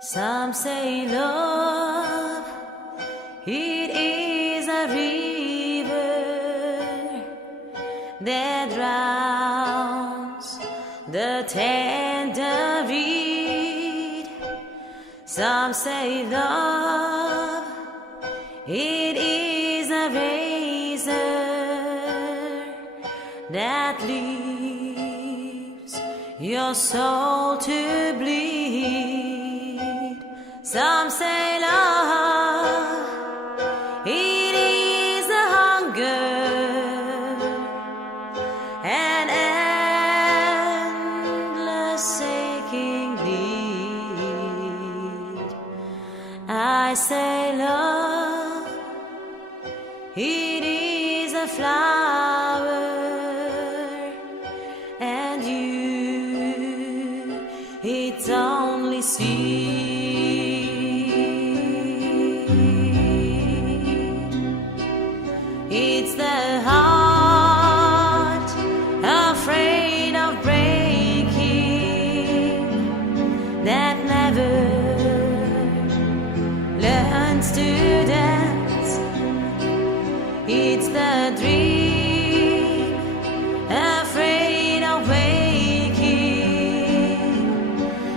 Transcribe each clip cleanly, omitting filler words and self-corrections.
Some say love, it is a river that drowns the tender reed. Some say love, it is a razor that leaves your soul to bleed. Some say love, it is a hunger, an endless aching need. I say love, it is a flower, and you, it's only seed. It's the heart afraid of breaking that never learns to dance. It's the dream afraid of waking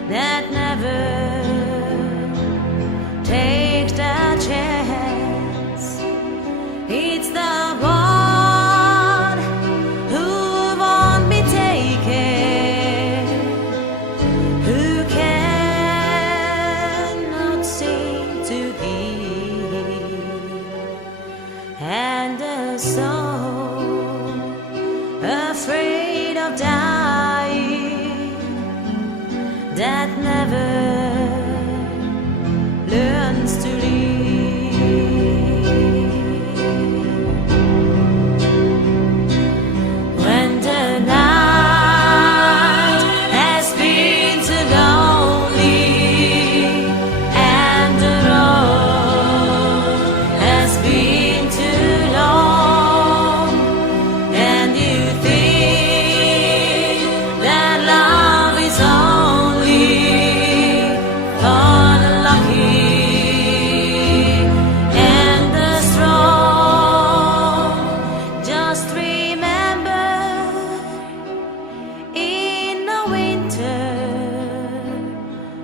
that never takes the chance. It's the one who won't be taken, who cannot seem to heal, and the soul afraid of dying that never learns to live.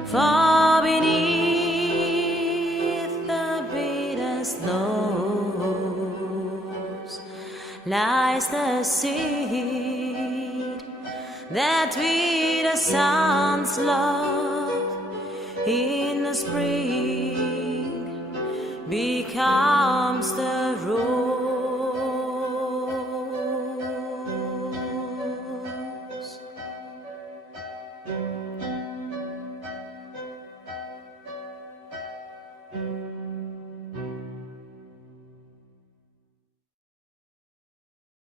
Far beneath the bitter snows lies the seed that with the sun's love in the spring becomes the rose.